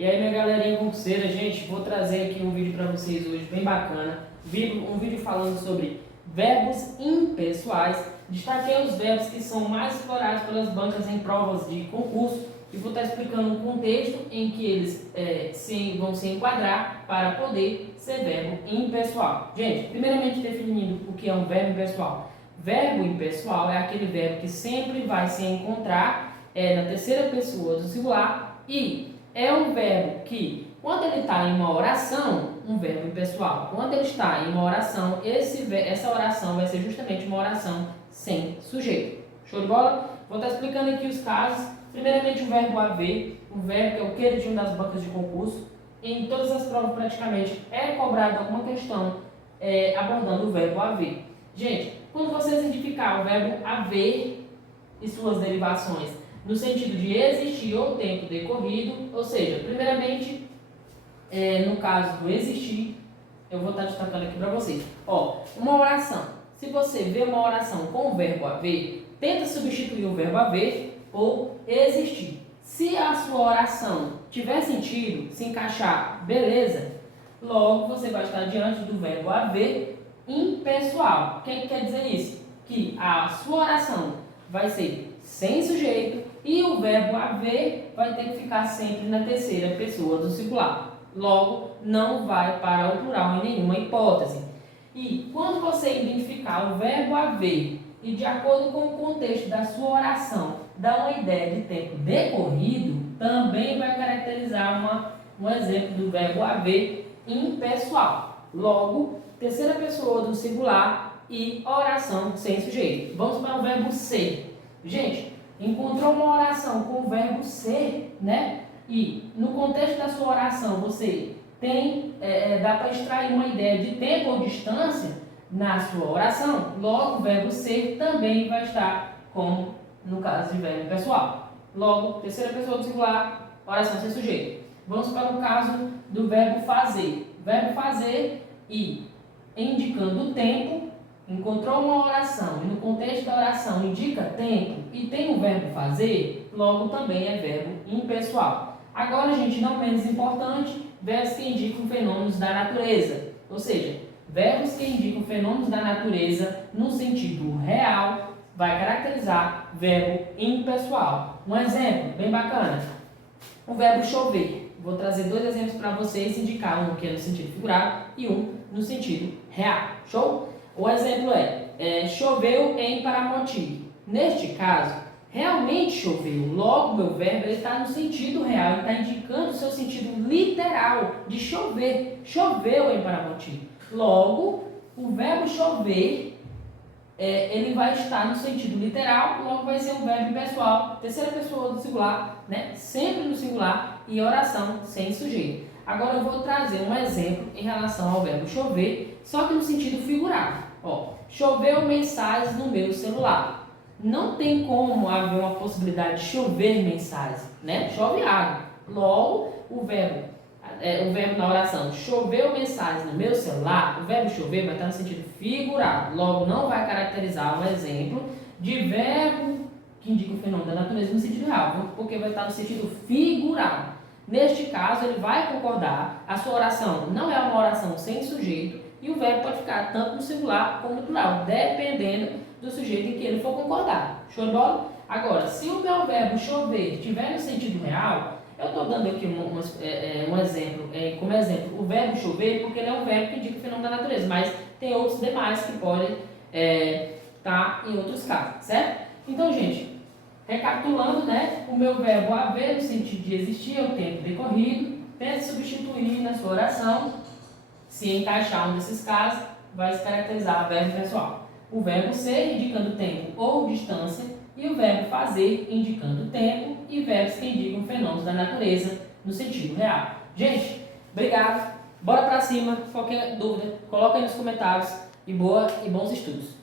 E aí, minha galerinha concurseira, gente, vou trazer aqui um vídeo para vocês hoje bem bacana. Um vídeo falando sobre verbos impessoais. Destaquei os verbos que são mais explorados pelas bancas em provas de concurso e vou estar explicando um contexto em que eles vão se enquadrar para poder ser verbo impessoal. Gente, primeiramente definindo o que é um verbo impessoal. Verbo impessoal é aquele verbo que sempre vai se encontrar na terceira pessoa do singular e é um verbo que, quando ele está em uma oração, um verbo impessoal. Quando ele está em uma oração, essa oração vai ser justamente uma oração sem sujeito. Show de bola? Vou estar explicando aqui os casos. Primeiramente, o verbo haver, um verbo que é o queridinho das bancas de concurso. Em todas as provas, praticamente, é cobrada alguma questão abordando o verbo haver. Gente, quando vocês identificar o verbo haver e suas derivações no sentido de existir ou tempo decorrido, ou seja, primeiramente, no caso do existir, eu vou estar destacando aqui para vocês. Uma oração. Se você vê uma oração com o verbo haver, tenta substituir o verbo haver ou existir. Se a sua oração tiver sentido, se encaixar, beleza, logo você vai estar diante do verbo haver impessoal. O que quer dizer isso? Que a sua oração vai ser sem sujeito e o verbo haver vai ter que ficar sempre na terceira pessoa do singular. Logo, não vai para o plural em nenhuma hipótese. E quando você identificar o verbo haver e de acordo com o contexto da sua oração dá uma ideia de tempo decorrido, também vai caracterizar um exemplo do verbo haver impessoal. Logo, terceira pessoa do singular e oração sem sujeito. Vamos para o verbo ser. Gente, encontrou uma oração com o verbo ser, né? E no contexto da sua oração você dá para extrair uma ideia de tempo ou distância na sua oração, logo o verbo ser também vai estar como no caso de verbo pessoal. Logo, terceira pessoa do singular, oração sem sujeito. Vamos para o caso do verbo fazer. Verbo fazer e indicando o tempo, encontrou uma oração e no contexto da oração indica tempo e tem o verbo fazer, logo também é verbo impessoal. Agora, gente, não menos importante, verbos que indicam fenômenos da natureza, ou seja, verbos que indicam fenômenos da natureza no sentido real vai caracterizar verbo impessoal. Um exemplo bem bacana, o verbo chover. Vou trazer dois exemplos para vocês indicar um que é no sentido figurado e um no sentido real. Show? O exemplo choveu em Paramoti. Neste caso, realmente choveu. Logo, meu verbo está no sentido real, ele está indicando o seu sentido literal de chover. Choveu em Paramoti. Logo, o verbo chover, ele vai estar no sentido literal, logo vai ser um verbo impessoal, terceira pessoa do singular, né? Sempre no singular e oração sem sujeito. Agora eu vou trazer um exemplo em relação ao verbo chover, só que no sentido figurado. Choveu mensagens no meu celular. Não tem como haver uma possibilidade de chover mensagens, né? Chove água. Logo, o verbo na oração choveu mensagens no meu celular, o verbo chover vai estar no sentido figurado. Logo, não vai caracterizar um exemplo de verbo que indica o fenômeno da natureza no sentido real, porque vai estar no sentido figurado. Neste caso, ele vai concordar, a sua oração não é uma oração sem sujeito e o verbo pode ficar tanto no singular como no plural, dependendo do sujeito em que ele for concordar. Show de bola? Agora, se o meu verbo chover estiver no sentido real, eu estou dando aqui um exemplo, como exemplo, o verbo chover, porque ele é um verbo que indica o fenômeno da natureza, mas tem outros demais que podem estar em outros casos, certo? Então, gente, recapitulando, né, o meu verbo haver no sentido de existir é o tempo decorrido, tente substituir na sua oração, se encaixar um desses casos, vai se caracterizar verbo pessoal. O verbo ser indicando tempo ou distância e o verbo fazer indicando tempo e verbos que indicam fenômenos da natureza no sentido real. Gente, obrigado, bora pra cima, qualquer dúvida, coloca aí nos comentários e bons estudos.